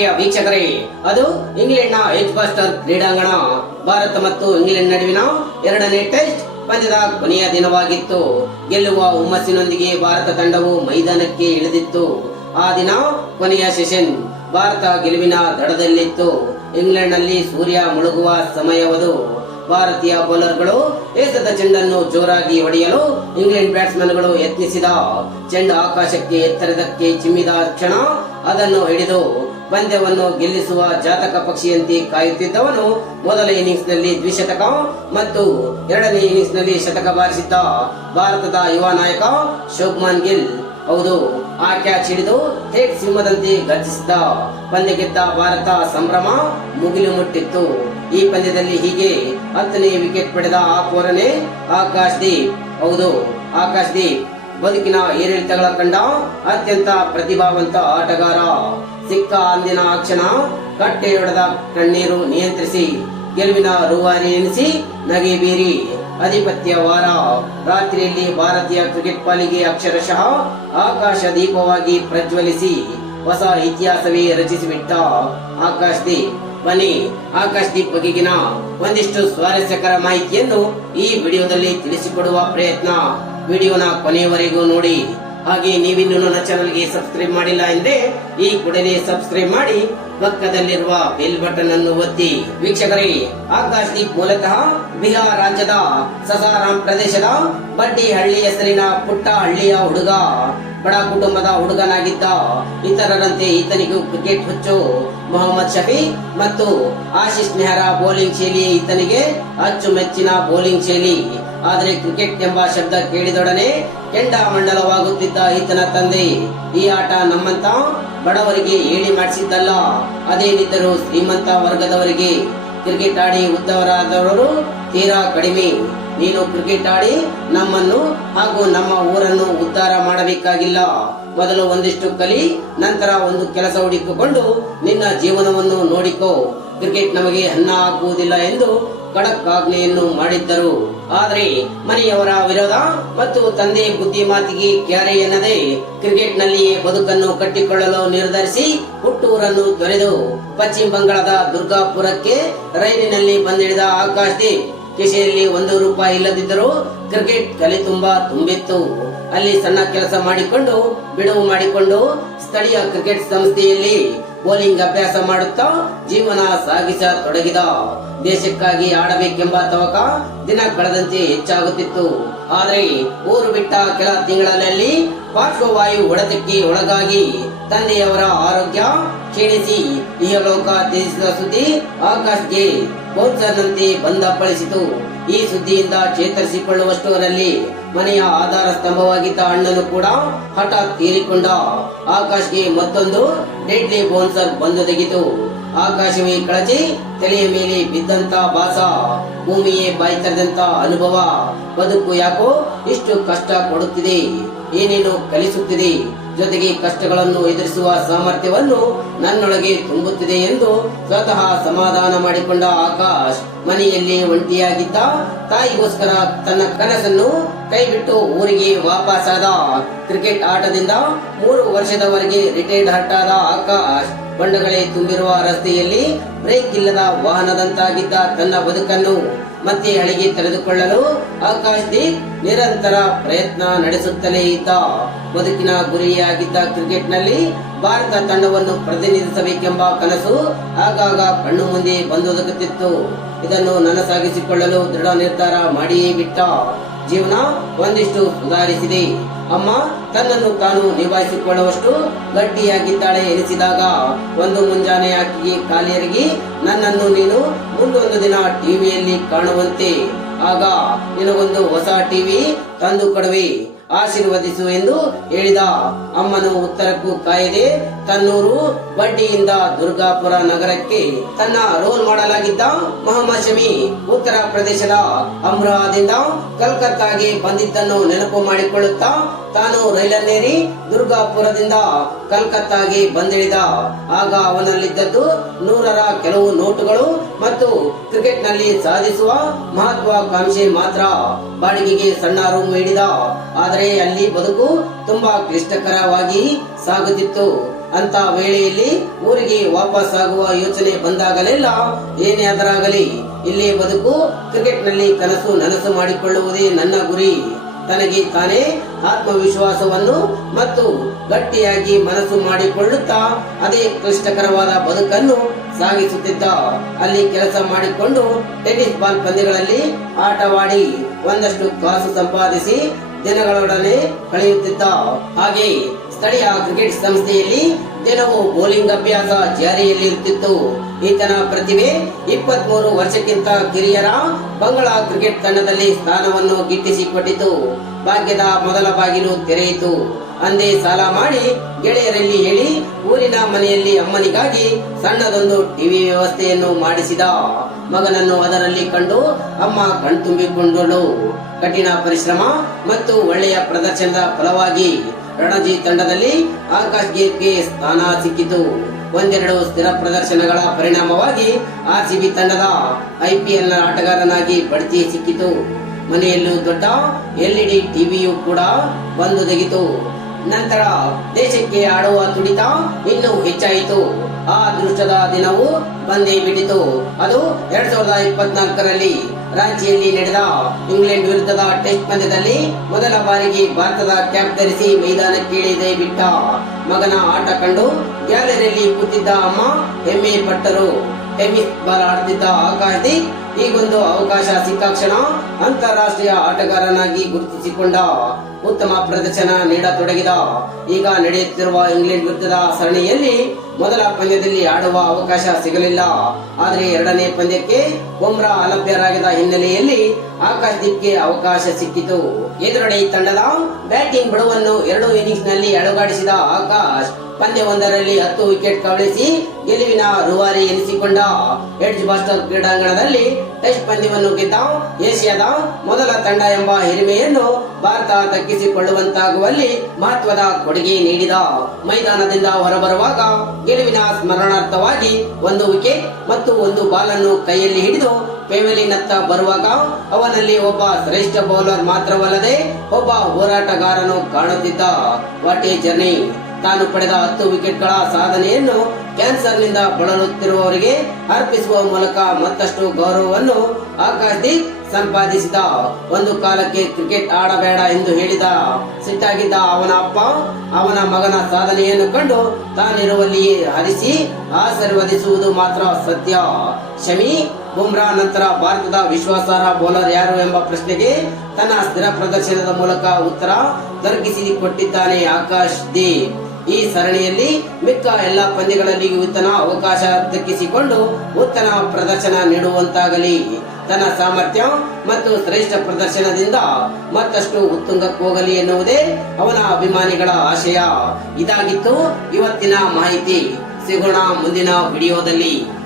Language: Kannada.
ಪ್ರಿಯ ವೀಕ್ಷಕರೇ, ಅದು ನ ಎಜ್ ಬಾಸ್ಟರ್ ಕ್ರೀಡಾಂಗಣ. ಭಾರತ ಮತ್ತು ಇಂಗ್ಲೆಂಡ್ ನಡುವಿನ ಎರಡನೇ ಟೆಸ್ಟ್ ಪಂದ್ಯದ ಕೊನೆಯ ದಿನವಾಗಿತ್ತು. ಗೆಲ್ಲುವ ಹುಮ್ಮಸ್ಸಿನೊಂದಿಗೆ ಭಾರತ ತಂಡವು ಮೈದಾನಕ್ಕೆ ಇಳಿದಿತ್ತು. ಆ ದಿನ ಕೊನೆಯ ಸೆಷನ್ ಭಾರತ ಗೆಲುವಿನ ದಡದಲ್ಲಿತ್ತು. ಇಂಗ್ಲೆಂಡ್ನಲ್ಲಿ ಸೂರ್ಯ ಮುಳುಗುವ ಸಮಯವದು. ಭಾರತೀಯ ಬೌಲರ್ಗಳು ಏಸದ ಚೆಂಡನ್ನು ಜೋರಾಗಿ ಹೊಡೆಯಲು ಇಂಗ್ಲೆಂಡ್ ಬ್ಯಾಟ್ಸ್ಮನ್ಗಳು ಯತ್ನಿಸಿದ. ಚೆಂಡು ಆಕಾಶಕ್ಕೆ ಎತ್ತರದಕ್ಕೆ ಚಿಮ್ಮಿದ ಕ್ಷಣ ಅದನ್ನು ಹಿಡಿದು ಪಂದ್ಯವನ್ನು ಗೆಲ್ಲಿಸುವ ಜಾತಕ ಪಕ್ಷಿಯಂತೆ ಕಾಯುತ್ತಿದ್ದವನು ಮೊದಲ ಇನ್ನಿಂಗ್ಸ್ನಲ್ಲಿ ದ್ವಿಶತಕ ಮತ್ತು ಎರಡನೇ ಇನ್ನಿಂಗ್ಸ್ನಲ್ಲಿ ಶತಕ ಬಾರಿಸಿದ್ದ ಭಾರತದ ಯುವ ನಾಯಕ ಶುಭ್ಮನ್ ಗಿಲ್. ಹೌದು, ಆ ಕ್ಯಾಚ್ ಹಿಡಿದು ಹೇಗ್ ಸಿಂಹದಂತೆ ಗರ್ಜಿಸಿದ ಪಂದ್ಯ ಗೆದ್ದ ಭಾರತ ಸಂಭ್ರಮ ಮುಗಿಲು ಮುಟ್ಟಿತ್ತು. ಈ ಪಂದ್ಯದಲ್ಲಿ ಹೀಗೆ ಹತ್ತನೇ ವಿಕೆಟ್ ಪಡೆದ ಆ ಕೋರನೆ ಆಕಾಶ್ ದೀಪ್. ಹೌದು, ಆಕಾಶ್ ದೀಪ್ ಬದುಕಿನ ಏರಿಳಿತಗಳ ಕಂಡ ಅತ್ಯಂತ ಪ್ರತಿಭಾವಂತ ಆಟಗಾರ. ಸಿಕ್ಕ ಅಂದಿನ ಕ್ಷಣ ಕಟ್ಟೆಯೊಡೆದ ಕಣ್ಣೀರು ನಿಯಂತ್ರಿಸಿ, ಗೆಲುವಿನ ರೂವಾರಿ ಎನಿಸಿ ನಗೆ ಬೀರಿ. ಅಧಿಪತ್ಯ ವಾರ. ರಾತ್ರಿಯಲ್ಲಿ ಭಾರತೀಯ ಕ್ರಿಕೆಟ್ ಪಾಲಿಗೆ ಅಕ್ಷರಶಃ ಆಕಾಶ ದೀಪವಾಗಿ ಪ್ರಜ್ವಲಿಸಿ, ಹೊಸ ಇತಿಹಾಸವೇ ರಚಿಸಿಬಿಟ್ಟ ಆಕಾಶ್ ದೀಪ್ ಬನ್ನಿ ಆಕಾಶ್ ದೀಪ್ ಬಗೆಗಿನ ಒಂದಿಷ್ಟು ಸ್ವಾರಸ್ಯಕರ ಮಾಹಿತಿಯನ್ನು ಈ ವಿಡಿಯೋದಲ್ಲಿ ತಿಳಿಸಿಕೊಡುವ ಪ್ರಯತ್ನ. ವಿಡಿಯೋನ ಕೊನೆಯವರೆಗೂ ನೋಡಿ. ಹಾಗೆ ನೀವಿನ್ನು ನನ್ನ ಚಾನಲ್ಗೆ ಸಬ್ಸ್ಕ್ರೈಬ್ ಮಾಡಿಲ್ಲ ಎಂದ್ರೆ ಈ ಕೂಡಲೇ ಸಬ್ಸ್ಕ್ರೈಬ್ ಮಾಡಿ ಪಕ್ಕದಲ್ಲಿರುವ ಬೆಲ್ ಬಟನ್ ಅನ್ನು ಒತ್ತಿ. ವೀಕ್ಷಕರೇ ಆಕಾಶ್ ದೀಪ್ ಮೂಲತಃ ಬಿಹಾರ್ ರಾಜ್ಯದ ಸಸಾರಾಮ್ ಪ್ರದೇಶದ ಬಡ್ಡಿ ಹಳ್ಳಿ ಹೆಸರಿನ ಪುಟ್ಟ ಹಳ್ಳಿಯ ಹುಡುಗ, ಬಡ ಕುಟುಂಬದ ಹುಡುಗನಾಗಿದ್ದ ಇತರರಂತೆ ಈತನಿಗೂ ಕ್ರಿಕೆಟ್ ಹುಚ್ಚು ಮೊಹಮ್ಮದ್ ಶಫಿ ಮತ್ತು ಆಶೀಶ್ ನೆಹರಾ ಬೌಲಿಂಗ್ ಶೈಲಿ ಈತನಿಗೆ ಅಚ್ಚುಮೆಚ್ಚಿನ ಬೌಲಿಂಗ್ ಶೈಲಿ. ಆದರೆ ಕ್ರಿಕೆಟ್ ಎಂಬ ಶಬ್ದ ಕೇಳಿದೊಡನೆ ಕೆಂಡ ಮಂಡಲವಾಗುತ್ತಿದ್ದ ಈತನ ತಂದೆ. ಈ ಆಟ ನಮ್ಮಂತ ಬಡವರಿಗೆ ಹೇಳಿ ಮಾಡಿಸಿದ್ದಲ್ಲ. ಅದೇನಿದ್ದರೂ ಶ್ರೀಮಂತ ವರ್ಗದವರಿಗೆ ಕ್ರಿಕೆಟ್ ಆಡಿ ಉದ್ದವರಾದವರು ತೀರಾ ಕಡಿಮೆ. ನೀನು ಕ್ರಿಕೆಟ್ ಆಡಿ ನಮ್ಮನ್ನು ಹಾಗೂ ನಮ್ಮ ಊರನ್ನು ಉದ್ಧಾರ ಮಾಡಬೇಕಾಗಿಲ್ಲ. ಮೊದಲು ಒಂದಿಷ್ಟು ಕಲಿ, ನಂತರ ಒಂದು ಕೆಲಸ ಹುಡುಕಿಕೊಂಡು ನಿನ್ನ ಜೀವನವನ್ನು ನೋಡಿಕೋ. ಕ್ರಿಕೆಟ್ ನಮಗೆ ಅನ್ನ ಹಾಕುವುದಿಲ್ಲ ಎಂದು ಖಡಕ್ ಆಜ್ಞೆಯನ್ನು ಮಾಡಿದ್ದರು. ಆದರೆ ಮನೆಯವರ ವಿರೋಧ ಮತ್ತು ತಂದೆ ಬುದ್ಧಿ ಮಾತಿಗೆ ಕ್ಯಾರೆ ಎನ್ನದೆ ಕ್ರಿಕೆಟ್ ನಲ್ಲಿಯೇ ಬದುಕನ್ನು ಕಟ್ಟಿಕೊಳ್ಳಲು ನಿರ್ಧರಿಸಿ ಹುಟ್ಟೂರನ್ನು ತೊರೆದು ಪಶ್ಚಿಮ ಬಂಗಾಳದ ದುರ್ಗಾಪುರಕ್ಕೆ ರೈಲಿನಲ್ಲಿ ಬಂದಿಳಿದ ಆಕಾಶ್ ದೀಪ್ ಕಿಸೆಯಲ್ಲಿ ಒಂದು ರೂಪಾಯಿ ಇಲ್ಲದಿದ್ದರೂ ಕ್ರಿಕೆಟ್ ಕಲೆ ತುಂಬಾ ತುಂಬಿತ್ತು. ಅಲ್ಲಿ ಸಣ್ಣ ಕೆಲಸ ಮಾಡಿಕೊಂಡು, ಬಿಡುವು ಮಾಡಿಕೊಂಡು ಸ್ಥಳೀಯ ಕ್ರಿಕೆಟ್ ಸಂಸ್ಥೆಯಲ್ಲಿ ಬೌಲಿಂಗ್ ಅಭ್ಯಾಸ ಮಾಡುತ್ತಾ ಜೀವನ ಸಾಗಿಸತೊಡಗಿದ ದೇಶಕ್ಕಾಗಿ ಆಡಬೇಕೆಂಬ ತವಕ ದಿನ ಕಳೆದಂತೆ ಹೆಚ್ಚಾಗುತ್ತಿತ್ತು. ಆದರೆ ಊರು ಬಿಟ್ಟ ಕೆಲ ತಿಂಗಳಲ್ಲಿ ಪಾರ್ಶ್ವವಾಯು ಹೊಡೆತಕ್ಕೆ ಒಳಗಾಗಿ ತಂದೆಯವರ ಆರೋಗ್ಯ ಕ್ಷೀಣಿಸಿ ಲೋಕ ತ್ಯಜಿಸಿದ ಸುದ್ದಿ ಆಕಾಶ್ಗೆ ಬೌನ್ಸರ್ನಂತೆ ಬಂದಪ್ಪಳಿಸಿತು. ಈ ಸುದ್ದಿಯಿಂದ ಚೇತರಿಸಿಕೊಳ್ಳುವಷ್ಟರಲ್ಲಿ ಮನೆಯ ಆಧಾರ ಸ್ತಂಭವಾಗಿದ್ದ ಅಣ್ಣನು ಕೂಡ ಹಠಾತ್ ತೀರಿಕೊಂಡ. ಆಕಾಶ್ಗೆ ಮತ್ತೊಂದು ಡೆಡ್ಲಿ ಬೌನ್ಸರ್ ಬಂದೊದಗಿತು ಆಕಾಶವೇ ಕಳಚಿ ತಲೆಯ ಮೇಲೆ ಬಿದ್ದಂತ ಭಾಸ, ಭೂಮಿಯೇ ಬಾಯಿ ತೆರೆದಂತ ಅನುಭವ. ಬದುಕು ಯಾಕೋ ಇಷ್ಟು ಕಷ್ಟ ಕೊಡುತ್ತಿದೆ, ಏನೇನು ಕಲಿಸುತ್ತಿದೆ. ಜೊತೆಗೆ ಕಷ್ಟಗಳನ್ನು ಎದುರಿಸುವ ಸಾಮರ್ಥ್ಯವನ್ನು ನನ್ನೊಳಗೆ ತುಂಬುತ್ತಿದೆ ಎಂದು ಸ್ವತಃ ಸಮಾಧಾನ ಮಾಡಿಕೊಂಡ ಆಕಾಶ್ ಮನೆಯಲ್ಲಿ ಒಂಟಿಯಾಗಿದ್ದ ತಾಯಿಗೋಸ್ಕರ ತನ್ನ ಕನಸನ್ನು ಕೈಬಿಟ್ಟು ಊರಿಗೆ ವಾಪಸಾದ ಕ್ರಿಕೆಟ್ ಆಟದಿಂದ ಮೂರು ವರ್ಷದವರೆಗೆ ರಿಟೈರ್ಡ್ ಹಟ್ಟಾದ ಆಕಾಶ್ ಬಂಡಗಳೇ ತುಂಬಿರುವ ರಸ್ತೆಯಲ್ಲಿ ಬ್ರೇಕ್ ಇಲ್ಲದ ವಾಹನದಂತಾಗಿದ್ದ ತನ್ನ ಬದುಕನ್ನು ಮತ್ತೆ ಹಳಿಗೆ ತೆರೆದುಕೊಳ್ಳಲು ಆಕಾಶ್ ದೀಪ್ ನಿರಂತರ ಪ್ರಯತ್ನ ನಡೆಸುತ್ತಲೇ ಇದ್ದ ಬದುಕಿನ ಗುರಿಯಾಗಿದ್ದ ಕ್ರಿಕೆಟ್ನಲ್ಲಿ ಭಾರತ ತಂಡವನ್ನು ಪ್ರತಿನಿಧಿಸಬೇಕೆಂಬ ಕನಸು ಆಗಾಗ ಕಣ್ಣು ಮುಂದೆ ಬಂದೊದಗುತ್ತಿತ್ತು. ಇದನ್ನು ನನಸಾಗಿಸಿಕೊಳ್ಳಲು ದೃಢ ನಿರ್ಧಾರ ಮಾಡಿಯೇ ಬಿಟ್ಟ ಜೀವನ ಒಂದಿಷ್ಟು ಸುಧಾರಿಸಿದೆ. ಅಮ್ಮ ತನ್ನನ್ನು ತಾನು ನಿಭಾಯಿಸಿಕೊಳ್ಳುವಷ್ಟು ಗಟ್ಟಿಯಾಗಿದ್ದಾಳೆ ಎನಿಸಿದಾಗ ಒಂದು ಮುಂಜಾನೆ ಆಕೆಗೆ ಕಾಲಿಯರಿಗೆ ನನ್ನನ್ನು ನೀನು ಮುಂದೊಂದು ದಿನ ಟಿವಿಯಲ್ಲಿ ಕಾಣುವಂತೆ. ಆಗ ನಿನಗೊಂದು ಹೊಸ ಟಿವಿ ತಂದು ಕೊಡುವೆ. ಆಶೀರ್ವದಿಸು ಎಂದು ಹೇಳಿದ ಅಮ್ಮನು ಉತ್ತರಕ್ಕೂ ಕಾಯದೆ ತನ್ನೂರು ಬಡ್ಡಿಯಿಂದ ದುರ್ಗಾಪುರ ನಗರಕ್ಕೆ ತನ್ನ ರೋಲ್ ಮಾಡಲಾಗಿದ್ದ ಮೊಹಮ್ಮದ್ ಶಮಿ ಉತ್ತರ ಪ್ರದೇಶದ ಅಮ್ರಾದಿಂದ ಕಲ್ಕತ್ತಾಗೆ ಬಂದಿದ್ದನ್ನು ನೆನಪು ಮಾಡಿಕೊಳ್ಳುತ್ತಾ ತಾನು ರೈಲನ್ನೇರಿ ದುರ್ಗಾಪುರದಿಂದ ಕಲ್ಕತ್ತಾಗೆ ಬಂದಿಳಿದ. ಆಗ ಅವನಲ್ಲಿದ್ದದ್ದು ನೂರರ ಕೆಲವು ನೋಟುಗಳು ಮತ್ತು ಕ್ರಿಕೆಟ್ನಲ್ಲಿ ಸಾಧಿಸುವ ಮಹತ್ವಾಕಾಂಕ್ಷೆ ಮಾತ್ರ. ಬಾಡಿಗೆಗೆ ಸಣ್ಣ ರೂಮ್ ಹಿಡಿದ ಆದರೆ ಆದರೆ ಅಲ್ಲಿ ಬದುಕು ತುಂಬಾ ಕ್ಲಿಷ್ಟಕರವಾಗಿ ಸಾಗುತ್ತಿತ್ತು. ಅಂತ ವೇಳೆಯಲ್ಲಿ ಊರಿಗೆ ವಾಪಸ್ ಆಗುವ ಯೋಚನೆ ಬಂದಾಗಲೆಲ್ಲ ಏನೇ ಅದರಾಗಲಿ, ಇಲ್ಲಿ ಬದುಕು ಕ್ರಿಕೆಟ್ನಲ್ಲಿ ಕನಸು ನನಸು ಮಾಡಿಕೊಳ್ಳುವುದೇ ನನ್ನ ಗುರಿ. ತನಗೆ ತಾನೇ ಆತ್ಮವಿಶ್ವಾಸವನ್ನು ಮತ್ತು ಗಟ್ಟಿಯಾಗಿ ಮನಸ್ಸು ಮಾಡಿಕೊಳ್ಳುತ್ತಾ ಅದೇ ಕ್ಲಿಷ್ಟಕರವಾದ ಬದುಕನ್ನು ಸಾಗಿಸುತ್ತಿದ್ದ. ಅಲ್ಲಿ ಕೆಲಸ ಮಾಡಿಕೊಂಡು ಟೆನ್ನಿಸ್ ಬಾಲ್ ಪಂದ್ಯಗಳಲ್ಲಿ ಆಟವಾಡಿ ಒಂದಷ್ಟು ಕಾಸು ಸಂಪಾದಿಸಿ ದಿನಗಳೊಡನೆ ಕಳೆಯುತ್ತಿದ್ದ. ಹಾಗೆ ಸ್ಥಳೀಯ ಕ್ರಿಕೆಟ್ ಸಂಸ್ಥೆಯಲ್ಲಿ ದಿನವೂ ಬೌಲಿಂಗ್ ಅಭ್ಯಾಸ ಜಾರಿಯಲ್ಲಿರುತ್ತಿತ್ತು. ಈತನ ಪ್ರತಿಭೆ ಇಪ್ಪತ್ಮೂರು ವರ್ಷಕ್ಕಿಂತ ಕಿರಿಯರ ಬಂಗಳ ಕ್ರಿಕೆಟ್ ತಂಡದಲ್ಲಿ ಸ್ಥಾನವನ್ನು ಗಿಟ್ಟಿಸಿಕೊಟ್ಟಿತು. ಭಾಗ್ಯದ ಮೊದಲ ಬಾಗಿಲು ತೆರೆಯಿತು. ಅಂದೇ ಸಾಲ ಮಾಡಿ ಗೆಳೆಯರಲ್ಲಿ ಹೇಳಿ ಊರಿನ ಮನೆಯಲ್ಲಿ ಅಮ್ಮನಿಗಾಗಿ ಸಣ್ಣದೊಂದು ಟಿವಿ ವ್ಯವಸ್ಥೆಯನ್ನು ಮಾಡಿಸಿದ. ಮಗನನ್ನು ಅದರಲ್ಲಿ ಕಂಡು ಅಮ್ಮ ಕಣ್ತುಂಬಿಕೊಂಡಳು. ಕಠಿಣ ಪರಿಶ್ರಮ ಮತ್ತು ಒಳ್ಳೆಯ ಪ್ರದರ್ಶನದ ಫಲವಾಗಿ ರಣಜಿ ತಂಡದಲ್ಲಿ ಆಕಾಶ್ ಗೀರ್ಗೆ ಸ್ಥಾನ ಸಿಕ್ಕಿತು. ಒಂದೆರಡು ಸ್ಥಿರ ಪ್ರದರ್ಶನಗಳ ಪರಿಣಾಮವಾಗಿ ಆರ್ಸಿಬಿ ತಂಡದ ಐಪಿಎಲ್ ಆಟಗಾರನಾಗಿ ಬಡ್ತಿ ಸಿಕ್ಕಿತು. ಮನೆಯಲ್ಲೂ ದೊಡ್ಡ ಎಲ್ಇಡಿ ಟಿವಿಯೂ ಕೂಡ ಬಂದೊದಗಿತು ನಂತರ ದೇಶಕ್ಕೆ ಆಡುವ ತುಡಿತ ಇನ್ನೂ ಹೆಚ್ಚಾಯಿತು. ಆ ಅದೃಷ್ಟದ ದಿನವು ಬಂದೇ ಬಿಟ್ಟಿತು. ಅದು ಎರಡ್ ಸಾವಿರದ ಇಪ್ಪತ್ನಾಲ್ಕರಲ್ಲಿ ರಾಂಚಿಯಲ್ಲಿ ನಡೆದ ಇಂಗ್ಲೆಂಡ್ ವಿರುದ್ಧದ ಟೆಸ್ಟ್ ಪಂದ್ಯದಲ್ಲಿ ಮೊದಲ ಬಾರಿಗೆ ಭಾರತದ ಕ್ಯಾಪ್ ಧರಿಸಿ ಮೈದಾನಕ್ಕಿಳಿದೇ ಬಿಟ್ಟ ಮಗನ ಆಟ ಕಂಡು ಗ್ಯಾಲರಿಯಲ್ಲಿ ಕೂತಿದ್ದ ಅಮ್ಮ ಹೆಮ್ಮೆ ಪಟ್ಟರು. ಟೆನ್ನಿಸ್ ಬಾಲ್ ಆಡುತ್ತಿದ್ದ ಆಕಾಶ್ ದೀಪ್ ಈಗೊಂದು ಅವಕಾಶ ಸಿಕ್ಕಾಕ್ಷಣ ಅಂತಾರಾಷ್ಟ್ರೀಯ ಆಟಗಾರನಾಗಿ ಗುರುತಿಸಿಕೊಂಡ ಉತ್ತಮ ಪ್ರದರ್ಶನ ನೀಡತೊಡಗಿದ, ಈಗ ನಡೆಯುತ್ತಿರುವ ಇಂಗ್ಲೆಂಡ್ ವಿರುದ್ಧದ ಸರಣಿಯಲ್ಲಿ ಮೊದಲ ಪಂದ್ಯದಲ್ಲಿ ಆಡುವ ಅವಕಾಶ ಸಿಗಲಿಲ್ಲ. ಆದರೆ ಎರಡನೇ ಪಂದ್ಯಕ್ಕೆ ಬುಮ್ರಾ ಅಲಭ್ಯರಾಗಿದ್ದ ಹಿನ್ನೆಲೆಯಲ್ಲಿ ಆಕಾಶ್ ದೀಪ್ಗೆ ಅವಕಾಶ ಸಿಕ್ಕಿತು. ಎದುರಡೆ ತಂಡದ ಬ್ಯಾಟಿಂಗ್ ಬಡವನ್ನು ಎರಡು ಇನ್ನಿಂಗ್ಸ್ನಲ್ಲಿ ಅಳುಗಾಡಿಸಿದ ಆಕಾಶ್ ಪಂದ್ಯವೊಂದರಲ್ಲಿ ಹತ್ತು ವಿಕೆಟ್ ಕಬಳಿಸಿ ಗೆಲುವಿನ ರೂವಾರಿ ಎನಿಸಿಕೊಂಡ ಎಡ್ಜ್ ಬಾಸ್ಟರ್ ಕ್ರೀಡಾಂಗಣದಲ್ಲಿ ಟೆಸ್ಟ್ ಪಂದ್ಯವನ್ನು ಗೆದ್ದ ಏಷ್ಯಾದ ಮೊದಲ ತಂಡ ಎಂಬ ಹಿರಿಮೆಯನ್ನು ಭಾರತ ದಕ್ಕಿಸಿಕೊಳ್ಳುವಂತಾಗುವಲ್ಲಿ ಮಹತ್ವದ ಕೊಡುಗೆ ನೀಡಿದ. ಮೈದಾನದಿಂದ ಹೊರಬರುವಾಗ ಗೆಲುವಿನ ಸ್ಮರಣಾರ್ಥವಾಗಿ ಒಂದು ವಿಕೆಟ್ ಮತ್ತು ಒಂದು ಬಾಲನ್ನು ಕೈಯಲ್ಲಿ ಹಿಡಿದು ಪೆವಿಲಿನತ್ತ ಬರುವಾಗ ಅವನಲ್ಲಿ ಒಬ್ಬ ಶ್ರೇಷ್ಠ ಬೌಲರ್ ಮಾತ್ರವಲ್ಲದೆ ಒಬ್ಬ ಹೋರಾಟಗಾರನು ಕಾಣುತ್ತಿದ್ದ. What a journey. ತಾನು ಪಡೆದ ಹತ್ತು ವಿಕೆಟ್ಗಳ ಸಾಧನೆಯನ್ನು ಕ್ಯಾನ್ಸರ್ನಿಂದ ಬಳಲುತ್ತಿರುವವರಿಗೆ ಅರ್ಪಿಸುವ ಮೂಲಕ ಮತ್ತಷ್ಟು ಗೌರವವನ್ನು ಆಕಾಶ್ ದೀಪ್ ಸಂಪಾದಿಸಿದ. ಒಂದು ಕಾಲಕ್ಕೆ ಕ್ರಿಕೆಟ್ ಆಡಬೇಡ ಎಂದು ಹೇಳಿದ. ಸಿಟ್ಟಾಗಿದ್ದ ಅವನ ಅಪ್ಪ, ಅವನ ಮಗನ ಸಾಧನೆಯನ್ನು ಕಂಡು ತಾನಿರುವಲ್ಲಿಯೇ ಹರಿಸಿ ಆಶೀರ್ವದಿಸುವುದು ಮಾತ್ರ ಸತ್ಯ. ಶಮಿ ಬುಮ್ರಾ ನಂತರ ಭಾರತದ ವಿಶ್ವಾಸಾರ್ಹ ಬೌಲರ್ ಯಾರು ಎಂಬ ಪ್ರಶ್ನೆಗೆ ತನ್ನ ಸ್ಥಿರ ಪ್ರದರ್ಶನದ ಮೂಲಕ ಉತ್ತರ ದೊರಕಿಸಿಕೊಟ್ಟಿದ್ದಾನೆ ಆಕಾಶ್ ದೀಪ್. ಈ ಸರಣಿಯಲ್ಲಿ ಮಿಕ್ಕ ಎಲ್ಲಾ ಪಂದ್ಯಗಳಲ್ಲಿ ಉತ್ತಮ ಅವಕಾಶ ದಕ್ಕಿಸಿಕೊಂಡು ಉತ್ತಮ ಪ್ರದರ್ಶನ ನೀಡುವಂತಾಗಲಿ. ತನ್ನ ಸಾಮರ್ಥ್ಯ ಮತ್ತು ಶ್ರೇಷ್ಠ ಪ್ರದರ್ಶನದಿಂದ ಮತ್ತಷ್ಟು ಉತ್ತುಂಗಕ್ಕೆ ಹೋಗಲಿ ಎನ್ನುವುದೇ ಅವನ ಅಭಿಮಾನಿಗಳ ಆಶಯ. ಇದಾಗಿತ್ತು ಇವತ್ತಿನ ಮಾಹಿತಿ. ಸಿಗೋಣ ಮುಂದಿನ ವಿಡಿಯೋದಲ್ಲಿ.